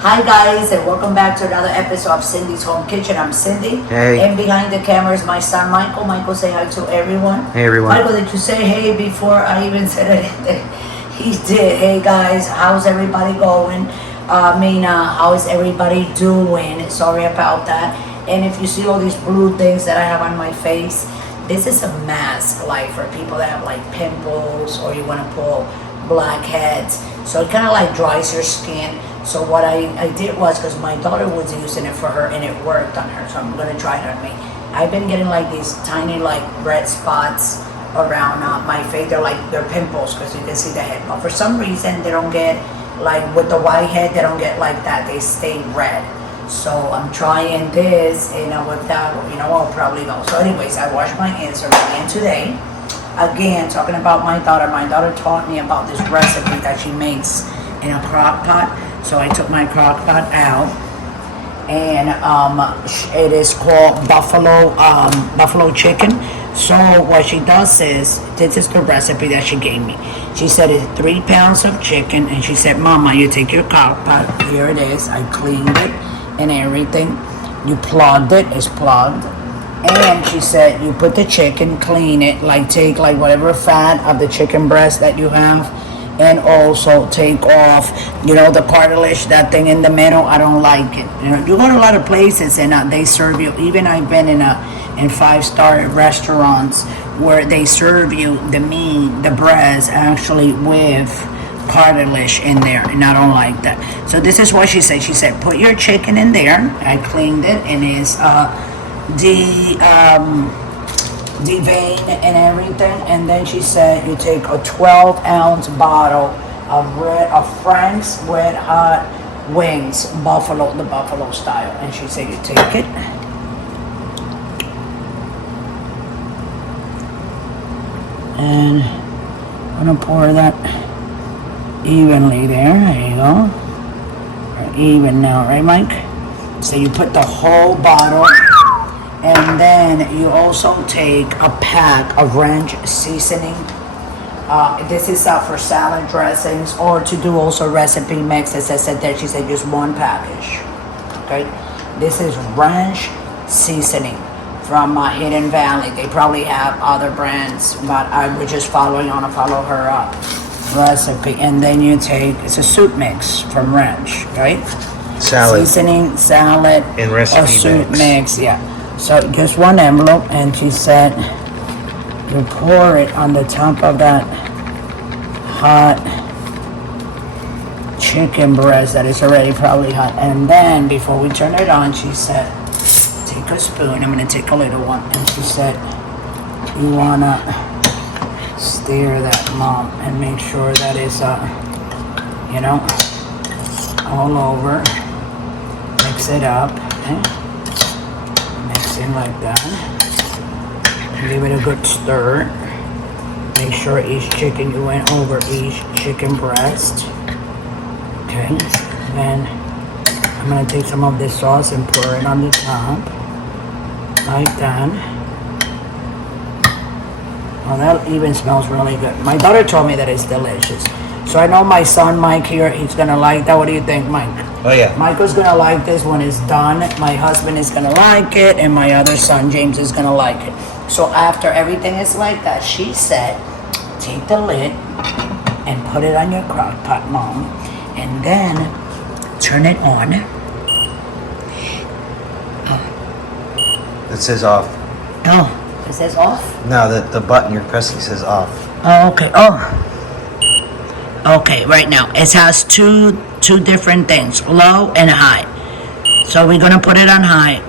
Hi guys, and welcome back to another episode of Cindy's Home Kitchen. I'm Cindy. Hey. And behind the camera is my son Michael. Michael, say hi to everyone. Hey everyone. Michael, did you say hey before I even said anything? He did. Hey guys, how's everybody going? How is everybody doing? Sorry about that. And if you see all these blue things that I have on my face, this is a mask, like for people that have like pimples or you want to pull blackheads. So it kind of like dries your skin. So what I did was, because my daughter was using it for her and it worked on her, so I'm going to try it on me. I've been getting like these tiny like red spots around my face. They're pimples because you can see the head. But for some reason they don't get, like with the white head, they don't get like that. They stay red. So I'm trying this, and with that, I'll probably know. So anyways, I washed my hands again today. Again, talking about my daughter. My daughter taught me about this recipe that she makes in a crock pot. So I took my crock pot out, and it is called buffalo chicken. So what she does is, this is the recipe that she gave me. She said it's 3 pounds of chicken, and she said, Mama, you take your crock pot, here it is, I cleaned it and everything. You plugged it, it's plugged. And she said, you put the chicken, clean it, take whatever fat of the chicken breast that you have, and also take off, the cartilage, that thing in the middle. I don't like it. You go to a lot of places and they serve you. Even I've been in 5-star restaurants where they serve you the meat, the breast, actually with cartilage in there, and I don't like that. So this is what she said. She said, put your chicken in there. I cleaned it, and it's devein and everything, and then she said you take a 12-ounce bottle of Frank's Red Hot Wings, the buffalo style, and she said you take it and I'm gonna pour that evenly there. There you go. Even now, right, Mike? So you put the whole bottle. And then you also take a pack of ranch seasoning. This is for salad dressings or to do also recipe mix. As I said there, she said just one package. Okay, this is ranch seasoning from Hidden Valley. They probably have other brands, but I was just follow her recipe. And then you take, it's a soup mix from ranch, right? Salad. Seasoning, salad, and recipe or soup mix. Yeah. So just one envelope, and she said you pour it on the top of that hot chicken breast that is already probably hot. And then before we turn it on, she said, take a spoon. I'm going to take a little one. And she said, you want to stir that, Mom, and make sure that it's, all over. Mix it up. Okay? Like that. Give it a good stir. Make sure each chicken, you went over each chicken breast. Okay. Then I'm gonna take some of this sauce and pour it on the top. Like that. Oh, that even smells really good. My daughter told me that it's delicious. So I know my son Mike here, he's gonna like that. What do you think, Mike? Oh yeah. Michael's gonna like this when it's done. My husband is gonna like it, and my other son James is gonna like it. So after everything is like that, she said, take the lid and put it on your crock pot, Mom, and then turn it on. It says off. Oh, it says off? No, the button you're pressing says off. Oh, okay. Oh. Okay, right now it has two different things, low and high. So we're gonna put it on high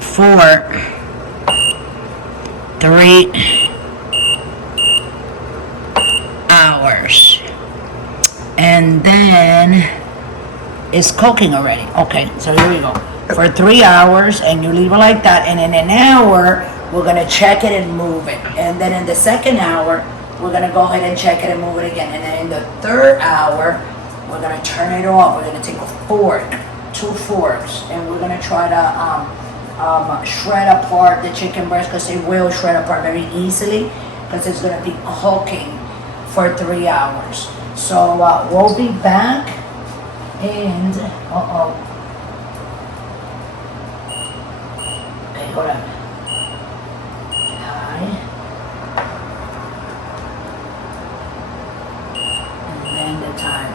for 3 hours, and then it's cooking already. Okay, so here we go for 3 hours, and you leave it like that, and in an hour we're gonna check it and move it, and then in the second hour we're gonna go ahead and check it and move it again. And then in the third hour, we're gonna turn it off. We're gonna take a fork, 2 forks, and we're gonna try to shred apart the chicken breast, because it will shred apart very easily, because it's gonna be cooking for 3 hours. So we'll be back And, Hey, hold on. Hi. And then the time.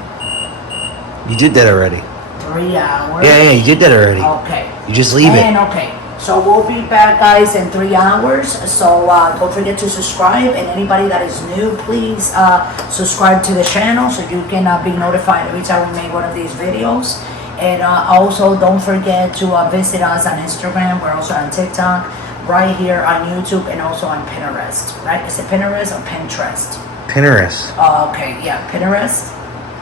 You did that already. 3 hours. Yeah, you did that already. Okay. You just leave it. And okay, so we'll be back, guys, in 3 hours. So don't forget to subscribe, and anybody that is new, please subscribe to the channel so you can be notified every time we make one of these videos. And also don't forget to visit us on Instagram. We're also on TikTok, right here on YouTube, and also on Pinterest. Right? Is it Pinterest or Pinterest? Pinterest. Okay, yeah, Pinterest.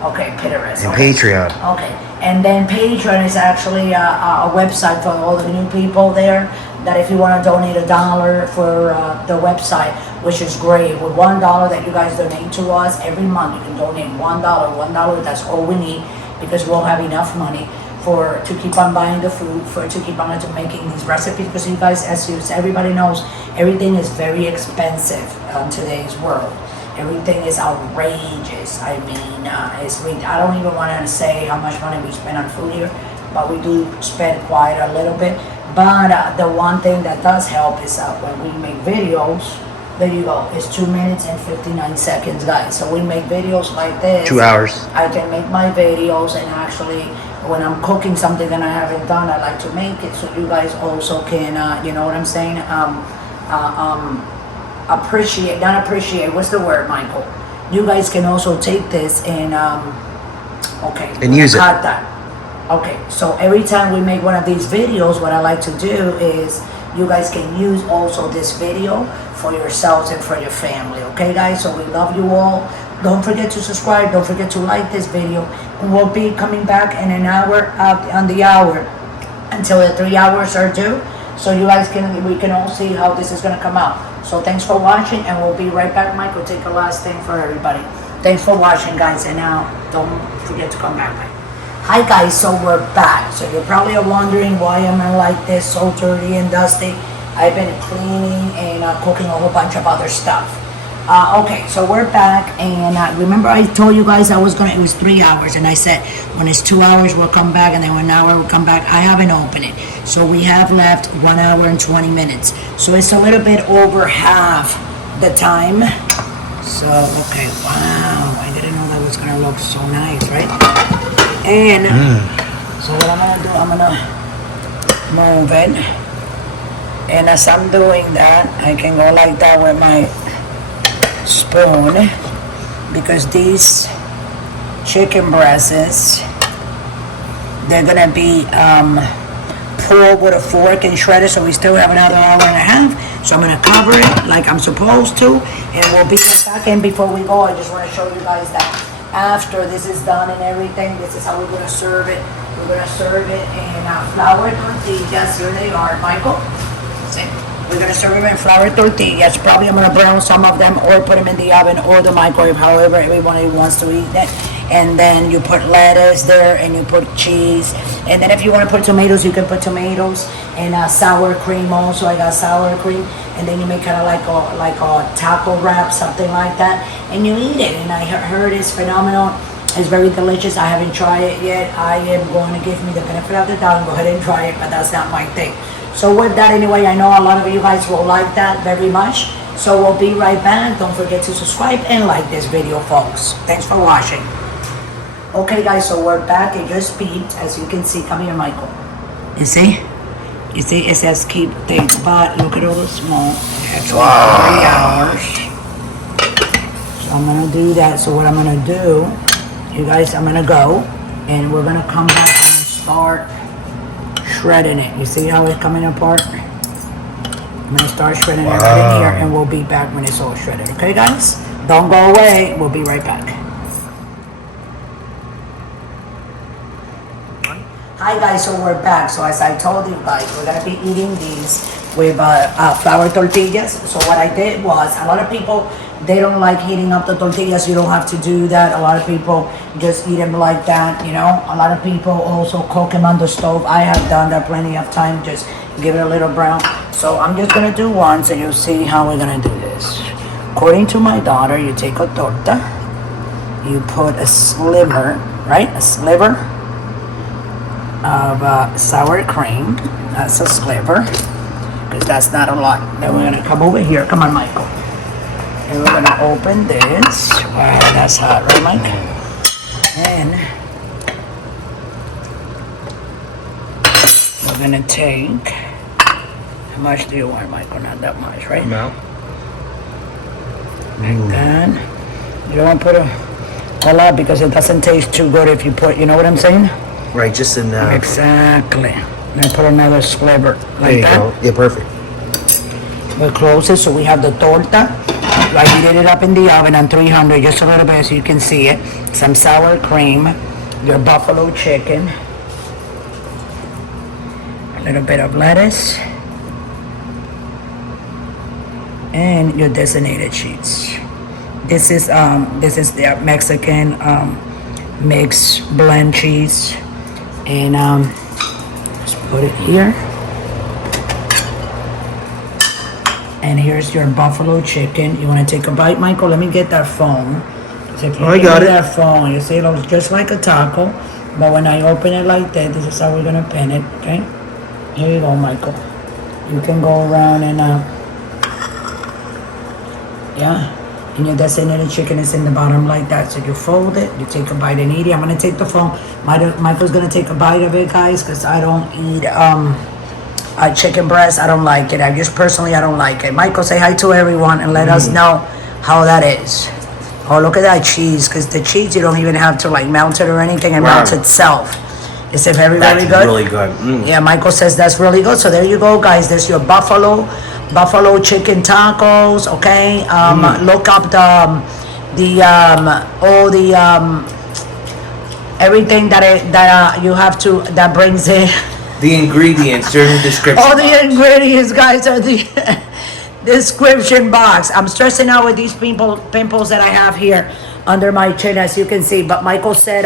Okay, Pinterest. And Okay. Patreon. Okay, and then Patreon is actually a website for all the new people there. That if you want to donate $1 for the website, which is great, with $1 that you guys donate to us every month, you can donate $1. $1, that's all we need, because we'll have enough money to keep on buying the food, to keep on to making these recipes. Because you guys, as everybody knows, everything is very expensive in today's world. Everything is outrageous. I mean, I don't even want to say how much money we spend on food here, but we do spend quite a little bit. But the one thing that does help is when we make videos, there you go, it's 2 minutes and 59 seconds, guys. So we make videos like this. 2 hours. I can make my videos, and actually, when I'm cooking something that I haven't done, I like to make it so you guys also can, you know what I'm saying? Not appreciate, what's the word, Michael? You guys can also take this and okay, And use it. cut that. Okay, so every time we make one of these videos, what I like to do is you guys can use also this video for yourselves and for your family. Okay, guys, so we love you all. Don't forget to subscribe, don't forget to like this video. We'll be coming back in an hour, on the hour, until the 3 hours are due, so you guys we can all see how this is gonna come out. So thanks for watching, and we'll be right back. Michael, take a last thing for everybody. Thanks for watching, guys, and now don't forget to come back. Hi, guys, so we're back. So you probably are wondering why am I like this, so dirty and dusty. I've been cleaning and cooking a whole bunch of other stuff. Okay, so we're back, and remember I told you guys it was 3 hours, and I said when it's 2 hours we'll come back, and then 1 hour we'll come back. I haven't opened it, so we have left 1 hour and 20 minutes. So it's a little bit over half the time. So, okay, wow, I didn't know that was gonna look so nice, right? And so what I'm gonna do, I'm gonna move it, and as I'm doing that, I can go like that with my spoon, because these chicken breasts, they're gonna be pulled with a fork and shredded, so we still have another hour and a half. So I'm gonna cover it like I'm supposed to, and we'll be back. And before we go, I just want to show you guys that after this is done and everything, this is how we're gonna serve it. We're gonna serve it in flour tortillas. Here they are, Michael. See? We're gonna serve them in flour tortillas. Probably I'm gonna brown some of them or put them in the oven or the microwave, however everybody wants to eat it. And then you put lettuce there, and you put cheese. And then if you want to put tomatoes, you can put tomatoes, and sour cream also. I got sour cream. And then you make kind of like a taco wrap, something like that, and you eat it. And I heard it's phenomenal. It's very delicious. I haven't tried it yet. I am going to give me the benefit of the doubt and go ahead and try it, but that's not my thing. So with that, anyway, I know a lot of you guys will like that very much. So we'll be right back. Don't forget to subscribe and like this video, folks. Thanks for watching. Okay, guys, so we're back. It just beeped, as you can see. Come here, Michael. You see? You see, it says keep things, but look at all the smoke. It's 3 hours. So I'm gonna do that. So what I'm gonna do, you guys, I'm gonna go, and we're gonna come back and start shredding it. You see how it's coming apart? I'm gonna start shredding it right in here, and we'll be back when it's all shredded. Okay, guys? Don't go away. We'll be right back. Hi guys, so we're back. So as I told you guys, we're gonna be eating these with flour tortillas. So what I did was, a lot of people, they don't like heating up the tortillas. You don't have to do that. A lot of people just eat them like that, you know. A lot of people also cook them on the stove. I have done that plenty of time. Just give it a little brown. So I'm just gonna do one, so you'll see how we're gonna do this. According to my daughter, you take a torta, you put a sliver, right? A sliver of sour cream. That's a sliver, because that's not a lot. Then we're gonna come over here. Come on, Michael. And we're gonna open this. Wow, that's hot, right, Mike? And we're gonna take. How much do you want, Michael? Not that much, right? No. Like that. You don't want to put a lot because it doesn't taste too good if you put. You know what I'm saying? Right, just in Exactly. Then put another sliver There like you that. go. Yeah, perfect. We close it so we have the torta. I heated it up in the oven on 300 just a little bit so you can see it. Some sour cream, your buffalo chicken, a little bit of lettuce, and your designated cheese. This is the Mexican mixed blend cheese, and let's put it here. And here's your buffalo chicken. You want to take a bite, Michael? Let me get that phone. So if you I got give me it. that phone, you see it looks just like a taco, but when I open it like that, this is how we're gonna pin it. Okay? Here you go, Michael. You can go around and yeah. And your designated chicken is in the bottom like that. So you fold it, you take a bite and eat it. I'm gonna take the phone. Michael's gonna take a bite of it, guys, because I don't eat chicken breast. I don't like it. I don't like it. Michael, say hi to everyone and let us know how that is. Oh, look at that cheese, because the cheese you don't even have to like melt it or anything. It melts itself. Is it very That's good? really good. Yeah, Michael says that's really good. So there you go, guys. There's your buffalo chicken tacos. Okay, look up everything that you have to that brings in. The ingredients are in the description. All the ingredients, guys, are the description box. I'm stressing out with these pimples that I have here under my chin, as you can see. But Michael said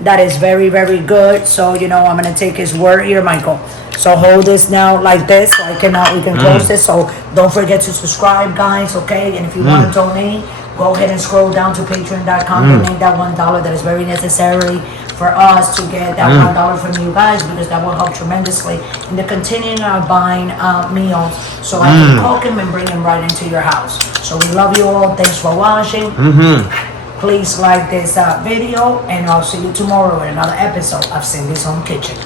that is very, very good. So, I'm going to take his word here, Michael. So hold this now like this so we can close this. So don't forget to subscribe, guys, okay? And if you want to donate, go ahead and scroll down to patreon.com. Donate that $1 that is very necessary for us to get that $1 from you guys, because that will help tremendously in the continuing of buying meals so I can cook them and bring them right into your house. So we love you all. Thanks for watching. Please like this video, and I'll see you tomorrow with another episode of Cindy's Home Kitchen.